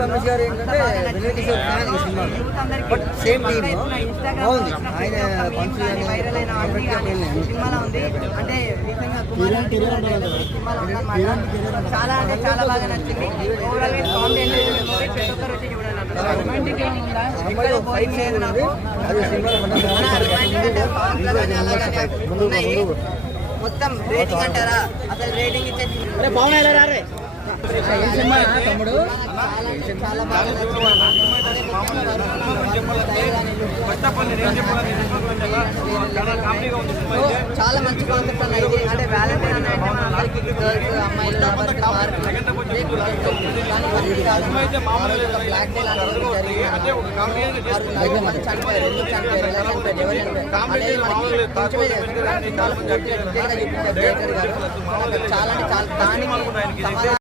రమేష్ గారు ఏంటంటే వినయ్ కిషోర్ ఫ్యాన్ ఈ సినిమా, బట్ సేమ్ టీమ్ బాగుంది. ఆయన సినిమాలో ఉంది అంటే నిజంగా చాలా అంటే చాలా బాగా నచ్చింది. ఓవరాల్ గా కామెడీ ప్రతి ఒక్కరు వచ్చి చూడాలి. ఫైట్ చేయదు నాకు అది మొత్తం రేటింగ్ అంటారా? అసలు రేటింగ్ ఇచ్చే తమ్ముడు చాలా బాగా చాలా మంచి కాన్సెప్ట్ అన్నది. అంటే వ్యాలంటైన్ అన్న అంటే మన అందరికి గర్ల్స్ అమ్మాయిలు బ్లాక్ డే చనిపోయారు, ఎందుకు చనిపోయారు, ఎలా చనిపోయారు, ఎవరు చనిపోయారు అనేది మనకి చాలా అంటే చాలా దానికి